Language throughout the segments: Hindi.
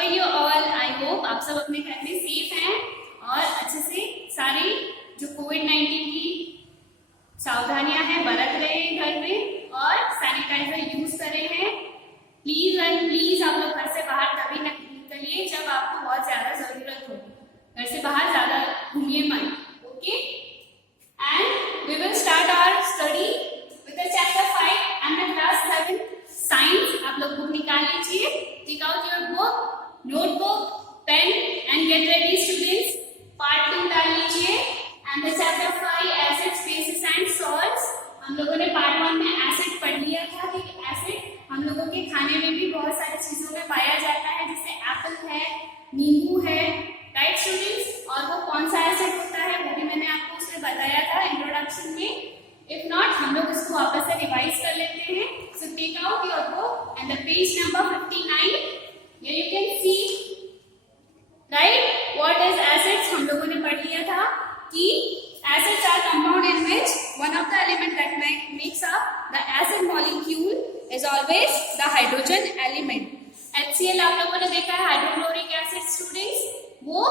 Are you all? I hope आप सब अपने घर में सेफ हैं और अच्छे से सारी जो कोविड-19 की सावधानियां हैं बरत रहे हैं घर में और सैनिटाइजर यूज कर रहे हैं। प्लीज एंड प्लीज आप लोग घर से बाहर तभी निकलिए जब आपको बहुत ज्यादा जरूरत हो। घर से बाहर ज्यादा घूमिए मत, okay? And we will start our study with the chapter 5 and the class 7 science. आप लोग बुक निकाल लीजिए, take out your book, notebook, pen and get ready students. Part 2 डाल लीजिए and the chapter 5 acids, bases and salts. हम लोगों ने पार्ट 1 में एसिड पढ़ लिया था कि एसिड हम लोगों के खाने में भी बहुत सारी चीजों में पाया जाता है, जैसे एप्पल है, नींबू है, राइट स्टूडेंट्स? और वो कौन सा एसिड होता है वो भी मैंने आपको उसमें बताया था इंट्रोडक्शन में। इफ नॉट हम लोग इसको वापस से रिवाइज कर लेते हैं। So take out your book and the page number 59, here you can see, right, what is acids। हम लोगों ने पढ़ लिया था कि acids are compound in which one of the element that makes up the acid molecule is always the hydrogen element। HCl आप लोगों ने देखा है, हाइड्रोक्लोरिक एसिड स्टूडेंट्स, वो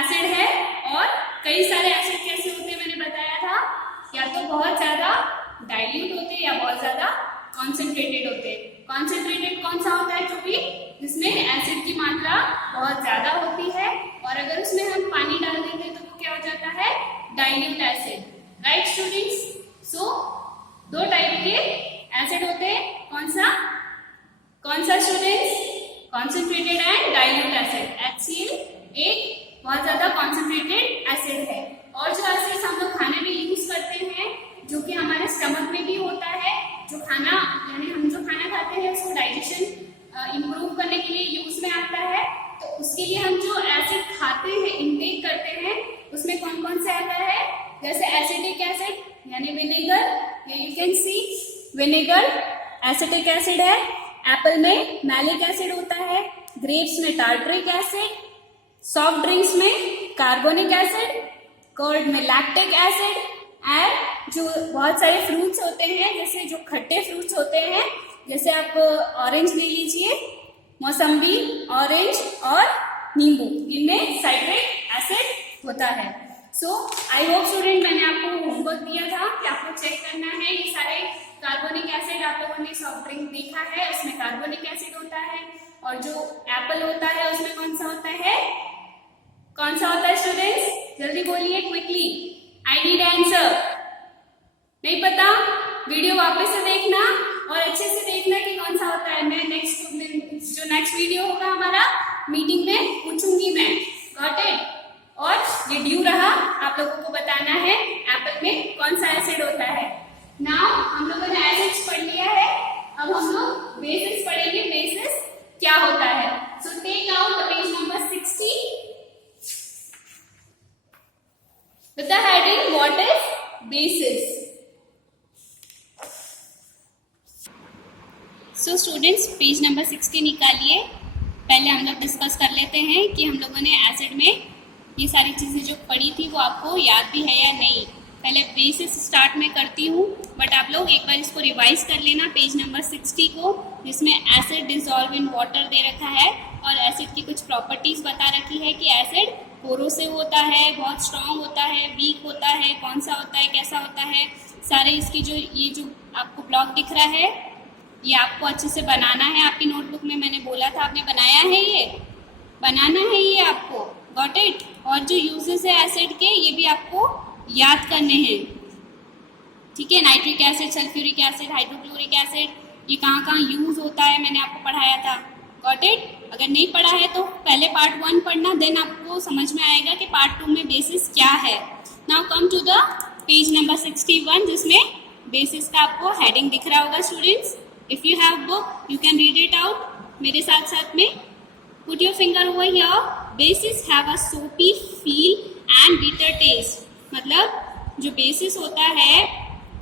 एसिड है। और कई सारे एसिड कैसे होते हैं मैंने बताया था, या तो बहुत ज्यादा डाइल्यूट होते हैं या बहुत ज्यादा कॉन्सेंट्रेटेड होते हैं। कॉन्सेंट्रेटेड कौन सा होता है? जो भी जिसमें एसिड की मात्रा बहुत ज्यादा होती है, और अगर उसमें हम पानी डाल देते तो वो क्या हो जाता है? Dilute acid, right students? So दो टाइप के एसिड होते हैं, कौन सा students? Concentrated and dilute acid. HCl एक बहुत ज्यादा कॉन्सेंट्रेटेड एसिड है। और जो एसिड्स हम लोग खाने में यूज करते हैं, जो कि हमारे स्टमक में भी होता है, जो खाना यानी हम जो खाना खाते हैं उसको डाइजेशन इंप्रूव करने के लिए यूज में आता है, तो उसके लिए हम जो एसिड खाते हैं, इनटेक करते हैं, उसमें कौन कौन से आता है? जैसे एसिटिक एसिड यानी vinegar, you can C vinegar acetic acid है। एप्पल में मैलिक एसिड होता है, ग्रेप्स में टार्टरिक एसिड, सॉफ्ट ड्रिंक्स में कार्बोनिक एसिड, कर्ड में लैक्टिक एसिड, एंड जो बहुत सारे फ्रूट्स होते हैं, जैसे जो खट्टे फ्रूट्स होते हैं, जैसे आप ऑरेंज ले लीजिए, मौसम्बी, ऑरेंज और नींबू, इनमें साइट्रिक एसिड होता है। सो आई होप स्टूडेंट मैंने आपको होमवर्क दिया था कि आपको चेक करना है ये सारे कार्बोनिक एसिड। आप लोगों ने सॉफ्ट ड्रिंक देखा है, उसमें कार्बोनिक एसिड होता है, और जो एप्पल होता है उसमें कौन सा होता है? कौन सा होता है स्टूडेंट्स? जल्दी बोलिए क्विकली, आई नीड आंसर। नहीं पता? वीडियो वापस से देखना और अच्छे से देखना कि कौन सा होता है। मैं जो नेक्स्ट वीडियो होगा हमारा मीटिंग में पूछूंगी मैं, गॉट इट? और ये ड्यू रहा, आप लोगों को बताना है एप्पल में कौन सा एसिड होता है। नाउ हम लोगों ने एसिड्स पढ़ लिया है, अब हम लोग बेसिस पढ़ेंगे, बेसिस क्या होता है। So take out the page number 60 with the heading what is basis। So students page number 60 निकालिए। पहले हम लोग डिस्कस कर लेते हैं कि हम लोगों ने एसिड में ये सारी चीजें जो पढ़ी थी वो आपको याद भी है या नहीं। पहले बेसिस स्टार्ट में करती हूँ, बट आप लोग एक बार इसको रिवाइज कर लेना पेज नंबर 60 को, जिसमें एसिड डिसॉल्व इन वाटर दे रखा है और एसिड की कुछ प्रॉपर्टीज बता रखी है कि एसिड कोरोसिव होता है, बहुत स्ट्रांग होता है, वीक होता है, कौन सा होता है, कैसा होता है, सारे इसकी जो ये जो आपको ब्लॉक दिख रहा है ये आपको अच्छे से बनाना है। आपकी नोटबुक में मैंने बोला था, आपने बनाया है, ये बनाना है ये आपको, गॉट इट? और जो यूजेस है एसिड के ये भी आपको याद करने हैं, ठीक है? Nitric acid, sulphuric acid, hydrochloric acid, ये कहाँ कहाँ यूज होता है मैंने आपको पढ़ाया था, गॉट इट? अगर नहीं पढ़ा है तो पहले पार्ट 1 पढ़ना, देन आपको समझ में आएगा कि पार्ट 2 में बेसिस क्या है। Now come to the page number 61, जिसमें बेसिस का आपको हेडिंग दिख रहा होगा students. If you have book you can read it out मेरे साथ साथ में। Put your finger over here. Bases have a soapy feel and bitter taste. मतलब जो बेसिस होता है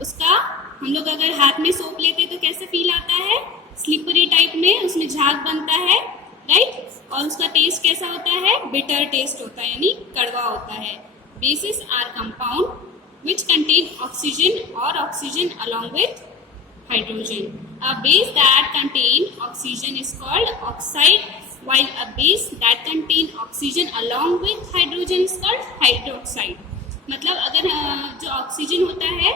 उसका हम लोग अगर हाथ में सोप लेते तो कैसे फील आता है? स्लिपरी टाइप में, उसमें झाग बनता है, राइट? और उसका टेस्ट कैसा होता है? बिटर टेस्ट होता है, यानी कड़वा होता है। Bases are compound which contain oxygen और oxygen along with hydrogen. A base that contain oxygen is called oxide, while a base that contain oxygen along with hydrogen is called hydroxide. मतलब अगर जो ऑक्सीजन होता है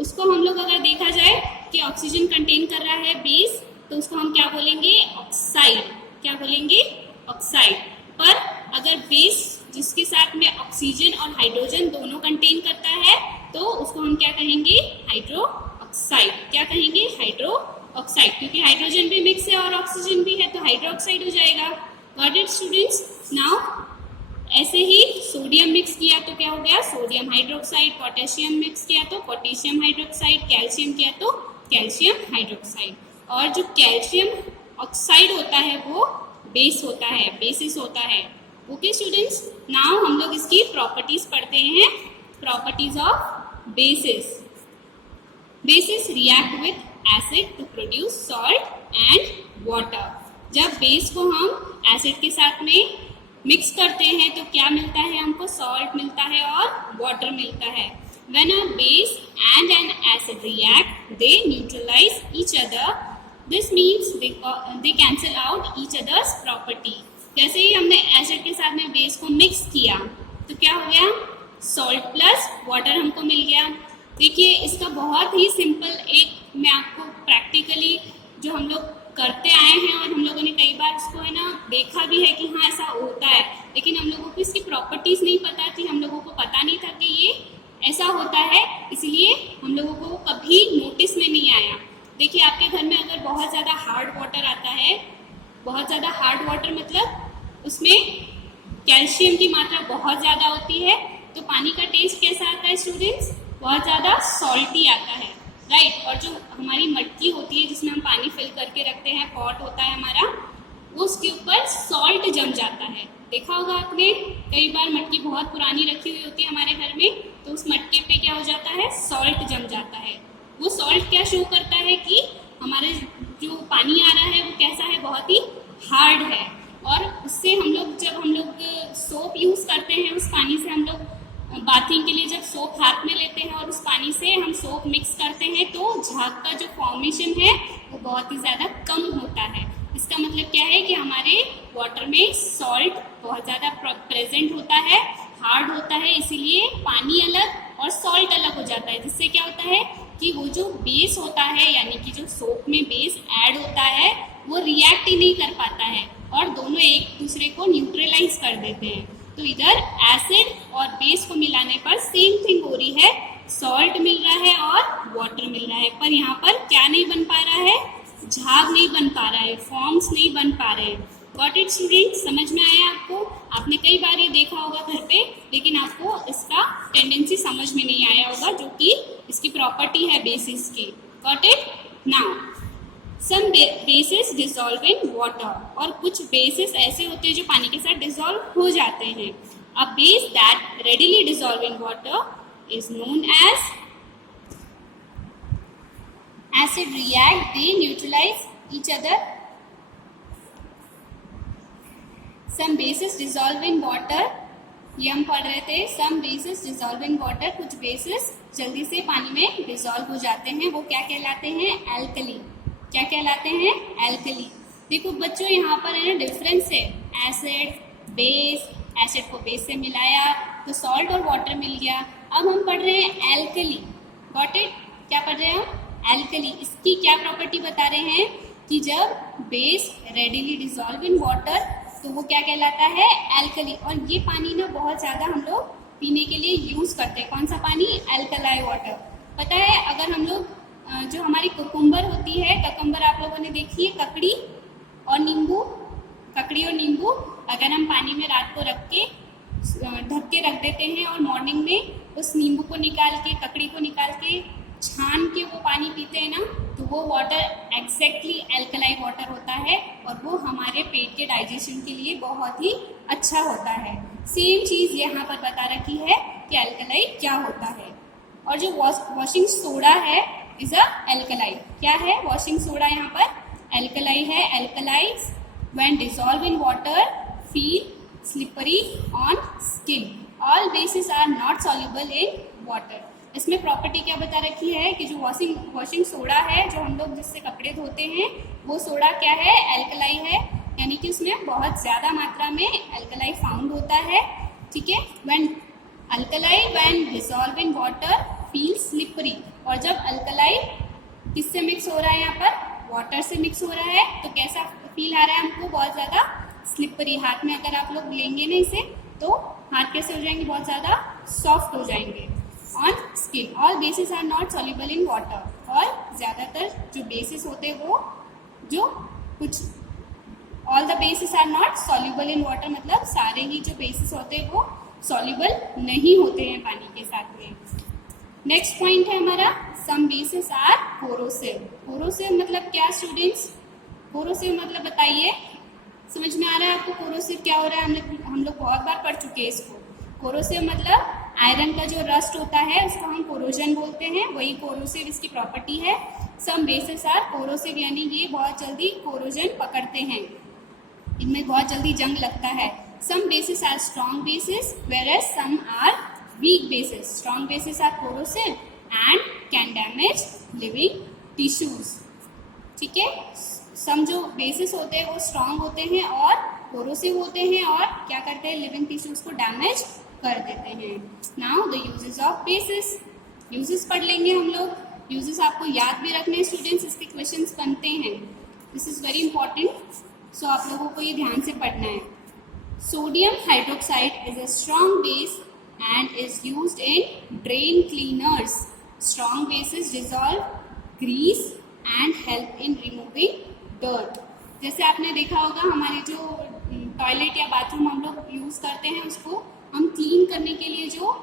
उसको हम लोग अगर देखा जाए कि ऑक्सीजन कंटेन कर रहा है बेस, तो उसको हम क्या बोलेंगे? ऑक्साइड. क्या बोलेंगे? ऑक्साइड. पर अगर बेस जिसके साथ में ऑक्सीजन और हाइड्रोजन दोनों कंटेन करता है तो उसको हम क्या कहेंगे? Hydro oxide. क्या कहेंगे? Hydro oxide. क्योंकि हाइड्रोजन भी मिक्स है और ऑक्सीजन भी है तो हाइड्रो ऑक्साइड हो जाएगा. Got it students? नाउ ऐसे ही सोडियम मिक्स किया तो क्या हो गया? Sodium hydroxide. पोटेशियम मिक्स किया तो पोटेशियम हाइड्रोक्साइड. कैल्शियम किया तो कैल्शियम हाइड्रोक्साइड. और जो कैल्शियम ऑक्साइड होता है वो बेस होता है, बेसिस होता है. ओके स्टूडेंट्स, नाउ हम लोग इसकी प्रॉपर्टीज पढ़ते हैं. Properties of bases. Bases react with acid to produce salt and water. जब बेस को हम एसिड के साथ में मिक्स करते हैं तो क्या मिलता है हमको? सॉल्ट मिलता है और वाटर मिलता है. When a base and an acid react, they neutralize each other. This means they cancel out each other's property. जैसे ही हमने एसिड के साथ में बेस को मिक्स किया तो क्या हो गया? सॉल्ट प्लस वाटर हमको मिल गया. देखिए इसका बहुत ही सिंपल एक मैं आपको प्रैक्टिकली जो हम लोग करते आए हैं और हम लोगों ने कई बार इसको है ना देखा भी है कि हाँ ऐसा होता है, लेकिन हम लोगों को इसकी प्रॉपर्टीज नहीं पता थी. हम लोगों को पता नहीं था कि ये ऐसा होता है, इसलिए हम लोगों को कभी नोटिस में नहीं आया. देखिए आपके घर में अगर बहुत ज़्यादा हार्ड वाटर आता है, बहुत ज़्यादा हार्ड वाटर मतलब उसमें कैल्शियम की मात्रा बहुत ज़्यादा होती है, तो पानी का टेस्ट कैसा आता है स्टूडेंट्स? बहुत ज़्यादा सॉल्टी आता है, राइट. और जो हमारी मटकी होती है जिसमें हम पानी फिल करके रखते हैं, पॉट होता है हमारा, वो उसके ऊपर सॉल्ट जम जाता है. देखा होगा आपने, कई बार मटकी बहुत पुरानी रखी हुई होती है हमारे घर में, तो उस मटके पे क्या हो जाता है? सॉल्ट जम जाता है. वो सॉल्ट क्या शो करता है कि हमारे जो पानी आ रहा है वो कैसा है? बहुत ही हार्ड है. और उससे जब हम लोग सोप यूज़ करते हैं, उस पानी से हम लोग बाथिंग के लिए जब सोप हाथ में लेते हैं और उस पानी से हम सोप मिक्स करते हैं तो झाग का जो फॉर्मेशन है वो बहुत ही ज़्यादा कम होता है. इसका मतलब क्या है कि हमारे वाटर में सॉल्ट बहुत ज़्यादा प्रेजेंट होता है, हार्ड होता है, इसीलिए पानी अलग और सॉल्ट अलग हो जाता है. जिससे क्या होता है कि वो जो बेस होता है यानी कि जो सोप में बेस ऐड होता है वो रिएक्ट ही नहीं कर पाता है और दोनों एक दूसरे को न्यूट्रलाइज कर देते हैं. तो इधर एसिड और बेस को मिलाने पर सेम थिंग हो रही है, सॉल्ट मिल रहा है और वाटर मिल रहा है. पर यहाँ पर क्या नहीं बन पा रहा है? झाग नहीं बन पा रहा है, फॉर्म्स नहीं बन पा रहे हैं. Got it students? समझ में आया आपको? आपने कई बार ये देखा होगा घर पे, लेकिन आपको इसका टेंडेंसी समझ में नहीं आया होगा जो कि इसकी प्रॉपर्टी है बेसिस की. Got it? Now some bases dissolve in water. और कुछ बेसिस ऐसे होते हैं जो पानी के साथ डिसॉल्व हो जाते हैं. A base that readily dissolve in water is known as acid. React, they neutralize each other. Some bases dissolve in water. ये हम पढ़ रहे थे. Some bases dissolve in water. कुछ bases जल्दी से पानी में डिसॉल्व हो जाते हैं. वो क्या कहलाते हैं? एल्कली. क्या कहलाते हैं? एल्कली. देखो बच्चों यहाँ पर है ना डिफरेंस है. एसिड, बेस, एसिड को बेस से मिलाया तो सॉल्ट और वाटर मिल गया. अब हम पढ़ रहे हैं एल्कली. Got it? क्या पढ़ रहे हैं हम? एल्कली. इसकी क्या प्रॉपर्टी बता रहे हैं कि जब base readily dissolve in water तो वो क्या कहलाता है? एल्कली. और ये पानी ना बहुत ज़्यादा हम लोग पीने के लिए यूज़ करते हैं. कौन सा पानी? Alkali water. पता है अगर हम लोग जो हमारी कुकुम्बर होती है, ककम्बर आप लोगों ने देखी है, ककड़ी और नींबू, ककड़ी और नींबू अगर हम पानी में रात को रख के ढक के रख देते हैं और मॉर्निंग में उस नींबू को निकाल के, ककड़ी को निकाल के छान के वो पानी पीते हैं ना, तो वो वाटर एग्जैक्टली एल्कलाई वाटर होता है और वो हमारे पेट के डाइजेशन के लिए बहुत ही अच्छा होता है. सेम चीज़ यहाँ पर बता रखी है कि एल्कलाई क्या होता है. और जो वॉशिंग सोडा है इज अ एल्कलाई. क्या है वॉशिंग सोडा? यहाँ पर एल्कलाई है. Alkalis when dissolve in water feel slippery on skin. All bases are not soluble in water. इसमें प्रॉपर्टी क्या बता रखी है कि जो वॉशिंग सोडा है, जो हम लोग जिससे कपड़े धोते हैं, वो सोडा क्या है, एल्कलाई है, यानी कि उसमें बहुत ज़्यादा मात्रा में एल्कलाई फाउंड होता है। ठीक है, when dissolve in water feel slippery, और जब अल्कलाई किससे मिक्स हो रहा है, यहाँ पर वाटर से मिक्स हो रहा है, तो कैसा फील आ रहा है हमको, बहुत ज़्यादा स्लिपरी। हाथ में अगर आप लोग लेंगे ना इसे, तो हाथ कैसे हो जाएंगे, बहुत ज़्यादा सॉफ्ट हो जाएंगे। On skin all bases are not soluble in water, और ज़्यादातर जो बेसिस होते हैं वो जो कुछ all the bases are not soluble in water, मतलब सारे ही जो बेसिस होते हैं वो सॉल्युबल नहीं होते हैं पानी के साथ में। नेक्स्ट पॉइंट है हमारा, सम बेसिस आर कोरोसिव। कोरोसिव मतलब क्या स्टूडेंट्स, कोरोसिव मतलब बताइए, समझ में आ रहा है आपको कोरोसिव क्या हो रहा है? हम लोग बहुत बार पढ़ चुके हैं इसको। कोरोसिव मतलब आयरन का जो रस्ट होता है उसको हम कोरोजन बोलते हैं, वही कोरोसिव इसकी प्रॉपर्टी है। सम बेसिस आर कोरोसिव, यानी ये बहुत जल्दी कोरोजन पकड़ते हैं, इनमें बहुत जल्दी जंग लगता है। Some bases are strong bases whereas some are weak bases. Strong bases are corrosive and can damage living tissues. ठीक है, सम जो बेसिस होते हैं वो स्ट्रॉन्ग होते हैं और कोरोसिव होते हैं, और क्या करते हैं, लिविंग टिश्यूज को डैमेज कर देते हैं। Now the uses of basis, uses पढ़ लेंगे हम लोग। यूजेस आपको याद भी रखने हैं स्टूडेंट्स, इसके क्वेश्चंस बनते हैं, दिस इज वेरी इंपॉर्टेंट, सो आप लोगों को ये ध्यान से पढ़ना है। Sodium hydroxide is a strong base and is used in drain cleaners. Strong bases dissolve grease and help in removing dirt. जैसे आपने देखा होगा हमारे जो टॉयलेट या बाथरूम हम लोग यूज़ करते हैं, उसको हम क्लीन करने के लिए जो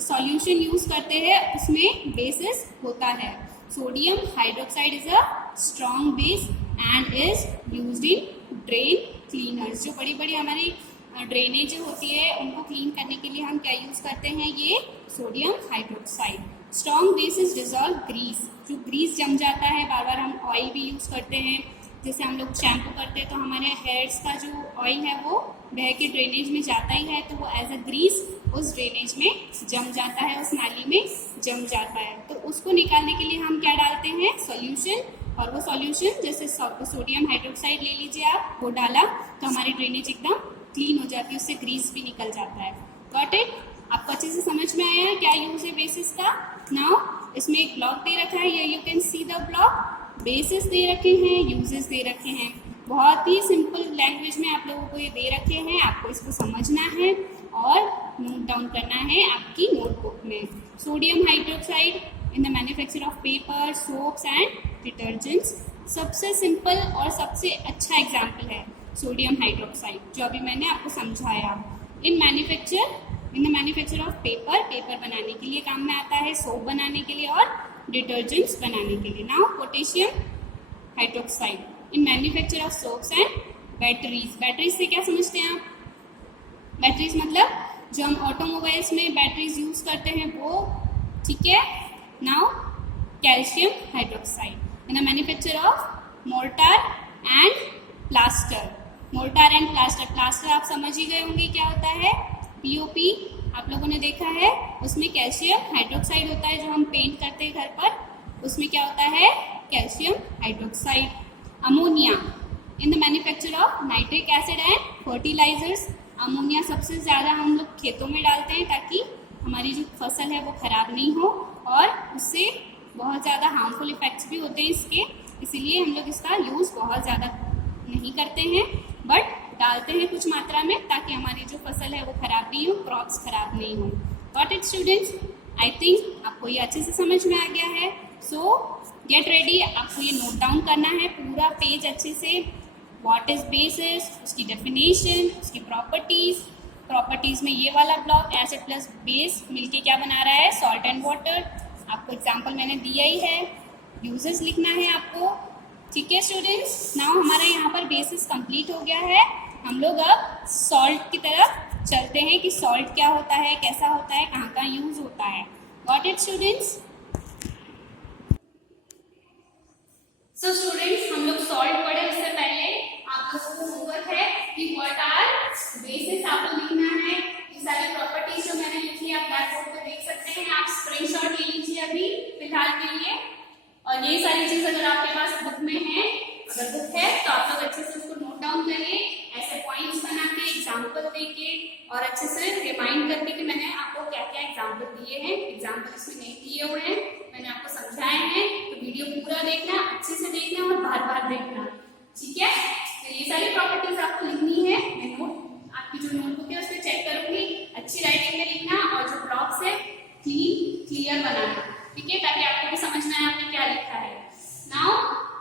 सॉल्यूशन यूज़ करते हैं उसमें बेसिस होता है। Sodium hydroxide is a strong base and is used in drain cleaners. जो बड़ी बड़ी हमारी ड्रेनेज होती है उनको क्लीन करने के लिए हम क्या यूज करते हैं, ये sodium hydroxide. Strong bases dissolve grease, जो ग्रीस जम जाता है, बार बार हम ऑयल भी यूज करते हैं, जैसे हम लोग शैम्पू करते हैं तो हमारे हेयर्स का जो ऑयल है वो बह के ड्रेनेज में जाता ही है, तो वो एज अ ग्रीस उस ड्रेनेज में जम जाता है, उस नाली में जम जाता है। तो उसको निकालने के लिए हम क्या डालते हैं, सॉल्यूशन, और वो सॉल्यूशन जैसे सोडियम हाइड्रोक्साइड ले लीजिए आप, वो डाला तो हमारी ड्रेनेज एकदम क्लीन हो जाती है, उससे ग्रीस भी निकल जाता है। Got it? आपको अच्छे से समझ में आया है क्या यूज है बेसिस का? नाउ इसमें एक ब्लॉक दे रखा है, ये you can see the block, bases दे रखे हैं, यूजेस दे रखे हैं, बहुत ही सिंपल लैंग्वेज में आप लोगों को ये दे रखे हैं, आपको इसको समझना है और नोट डाउन करना है आपकी नोटबुक में। Sodium hydroxide in the manufacture of paper, soaps and detergents, सबसे सिंपल और सबसे अच्छा एग्जाम्पल है सोडियम हाइड्रोक्साइड, जो अभी मैंने आपको समझाया। इन the manufacture of paper, paper बनाने के लिए काम में आता है, सोप बनाने के लिए और डिटर्जेंट्स बनाने के लिए। Now potassium hydroxide in manufacture of soaps and batteries. Batteries से क्या समझते हैं आप? बैटरीज मतलब जो हम ऑटोमोबाइल्स में बैटरीज यूज करते हैं वो, ठीक है। Now calcium hydroxide in the manufacture of mortar and plaster. Mortar and plaster, plaster आप समझ ही गए होंगे क्या होता है, पीओपी आप लोगों ने देखा है, उसमें कैल्शियम हाइड्रोक्साइड होता है, जो हम पेंट करते हैं घर पर, उसमें क्या होता है, calcium hydroxide. Ammonia in the manufacture of nitric acid and fertilizers. Ammonia सबसे ज़्यादा हम लोग खेतों में डालते हैं ताकि हमारी जो फसल है वो खराब नहीं हो, और उससे बहुत ज़्यादा हार्मफुल इफेक्ट्स भी होते हैं इसके, इसीलिए हम लोग इसका यूज़ बहुत ज़्यादा नहीं करते हैं, बट डालते हैं कुछ मात्रा में ताकि हमारी जो फसल है वो खराब नहीं हो, क्रॉप्स खराब नहीं हो। Got it students? I think आपको ये अच्छे से समझ में आ गया है। सो गेट रेडी, आपको ये नोट डाउन करना है पूरा पेज अच्छे से। व्हाट इज बेसिस, उसकी डेफिनेशन, उसकी प्रॉपर्टीज में ये वाला ब्लॉक एसिड प्लस बेस मिलके क्या बना रहा है, सॉल्ट एंड वाटर। आपको एग्जाम्पल मैंने दिया ही है, यूजेस लिखना है आपको, ठीक है स्टूडेंट्स। नाउ हमारा यहाँ पर बेसिस कंप्लीट हो गया है, हम लोग अब सॉल्ट की तरफ चलते हैं कि सॉल्ट क्या होता है, कैसा होता है, कहाँ कहाँ यूज होता है। Got it students? So students, हम लोग सॉल्ट पढ़े, उससे पहले आप लोगों को होमवर्क है कि व्हाट आर बेसिस आपको लिखना है। ये सारी प्रॉपर्टीज जो मैंने लिखी है आप ब्लैक बोर्ड पे देख सकते हैं, आप स्क्रीनशॉट ले लीजिए। ये सारी चीज अगर आपके पास बुक में है, अगर बुक है तो आप लोग अच्छे से उसको नोट डाउन करिए, ऐसे पॉइंट्स बना के, एग्जाम्पल देके और अच्छे से रिमाइंड करके कि मैंने आपको क्या क्या एग्जाम्पल दिए हैं। एग्जाम्पल इसमें नहीं दिए हुए हैं, मैंने आपको समझाए हैं, तो वीडियो पूरा देखना, अच्छे से देखना और बार बार देखना, ठीक है। तो ये सारी प्रॉपर्टीज आपको लिखनी है। मैं नोट आपकी जो नोटबुक है उस पर चेक करूंगी, अच्छी राइटिंग में लिखना और जो ब्लॉक्स है क्लियर बनाना, ठीक है, ताकि आपको भी समझ में आए आपने क्या लिखा है। नाउ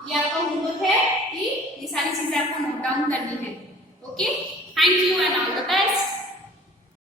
ये आपका होमवर्क है कि ये सारी चीजें आपको नोट डाउन करनी है। Okay, thank you and all the best.